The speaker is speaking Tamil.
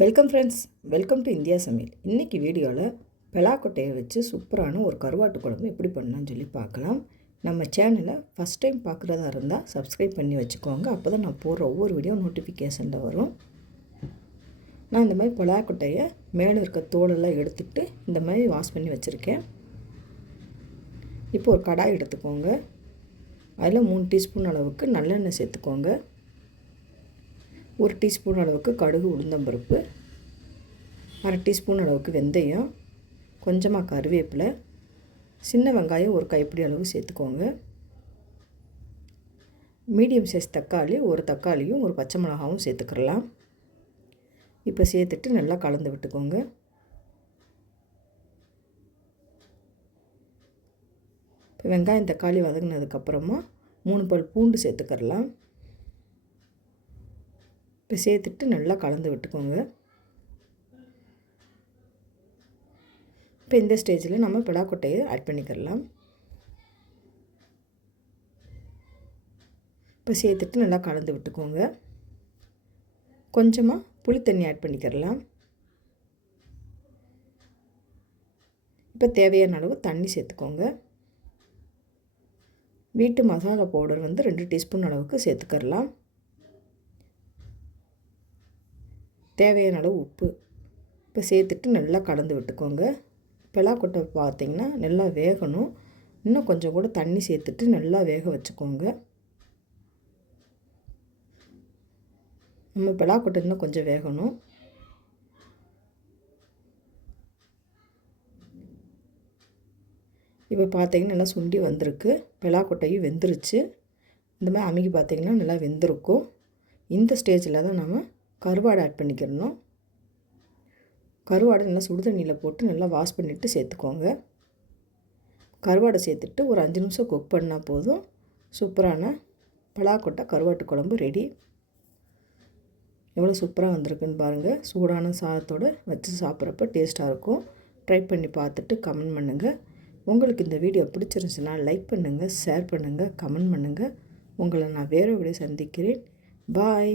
Welcome friends welcome to India சமையல் இன்றைக்கி வீடியோவில் பெலாக்கொட்டையை வச்சு சூப்பரான ஒரு கருவாட்டு குழம்பு எப்படி பண்ணலாம்னு சொல்லி பார்க்கலாம். நம்ம சேனலை ஃபஸ்ட் டைம் பார்க்குறதா இருந்தால் சப்ஸ்கிரைப் பண்ணி வச்சுக்கோங்க. அப்போ தான் நான் போடுற ஒவ்வொரு வீடியோ நோட்டிஃபிகேஷனில் வரும். நான் இந்த மாதிரி பலாக்கொட்டையை மேலே இருக்க தோலெல்லாம் எடுத்துட்டு இந்த மாதிரி வாஷ் பண்ணி வச்சுருக்கேன். இப்போ ஒரு கடாய் எடுத்துக்கோங்க. அதில் மூணு டீஸ்பூன் அளவுக்கு நல்லெண்ணெய் சேர்த்துக்கோங்க. ஒரு டீஸ்பூன் அளவுக்கு கடுகு உளுந்தம்பருப்பு அரை டீஸ்பூன் அளவுக்கு வெந்தயம் கொஞ்சமாக கருவேப்பிலை சின்ன வெங்காயம் ஒரு கைப்பிடி அளவு சேர்த்துக்கோங்க. மீடியம் சைஸ் தக்காளி ஒரு தக்காளியும் ஒரு பச்சை மிளகாவும் சேர்த்துக்கிறலாம் இப்போ சேர்த்துட்டு நல்லா கலந்து விட்டுக்கோங்க. இப்போ வெங்காயம் தக்காளி வதங்கினதுக்கப்புறமா மூணு பல் பூண்டு சேர்த்துக்கிறலாம். இப்போ சேர்த்துட்டு நல்லா கலந்து விட்டுக்கோங்க. இப்போ இந்த ஸ்டேஜில் நம்ம பிளாக்கொட்டையை ஆட் பண்ணிக்கிறலாம். இப்போ சேர்த்துட்டு நல்லா கலந்து விட்டுக்கோங்க. கொஞ்சமாக புளி தண்ணி ஆட் பண்ணிக்கிறலாம். இப்போ தேவையான அளவு தண்ணி சேர்த்துக்கோங்க. வீட்டு மசாலா பவுடர் வந்து ரெண்டு டீஸ்பூன் அளவுக்கு சேர்த்துக்கரலாம் தேவையான அளவு உப்பு. இப்போ சேர்த்துட்டு நல்லா கலந்து விட்டுக்கோங்க. பலாக்கொட்டை பார்த்திங்கன்னா நல்லா வேகணும். இன்னும் கொஞ்சம் கூட தண்ணி சேர்த்துட்டு நல்லா வேக வச்சுக்கோங்க. நம்ம பலாக்கொட்டை இன்னும் கொஞ்சம் வேகணும். இப்போ பார்த்தீங்கன்னா நல்லா சுண்டி வந்திருக்கு. பலாக்கொட்டையும் வெந்துருச்சு. இந்த மாதிரி அமைக்கி பார்த்திங்கன்னா நல்லா வெந்திருக்கும். இந்த ஸ்டேஜில் தான் நம்ம கருவாடை ஆட் பண்ணிக்கிறணும். கருவாடை நல்லா சுடு தண்ணியில் போட்டு நல்லா வாஷ் பண்ணிவிட்டு சேர்த்துக்கோங்க. கருவாடை சேர்த்துட்டு ஒரு அஞ்சு நிமிஷம் குக் பண்ணால் போதும். சூப்பரான பலாக்கொட்டை கருவாட்டு குழம்பு ரெடி எவ்வளோ சூப்பராக வந்திருக்குன்னு பாருங்கள் சூடான சாதத்தோடு வச்சு சாப்பிட்றப்ப டேஸ்ட்டாக இருக்கும். ட்ரை பண்ணி பார்த்துட்டு கமெண்ட் பண்ணுங்கள் உங்களுக்கு இந்த வீடியோ பிடிச்சிருந்துச்சுன்னா லைக் பண்ணுங்கள் ஷேர் பண்ணுங்கள் கமெண்ட் பண்ணுங்கள் உங்களை நான் வேறு வீடியோ சந்திக்கிறேன். பாய்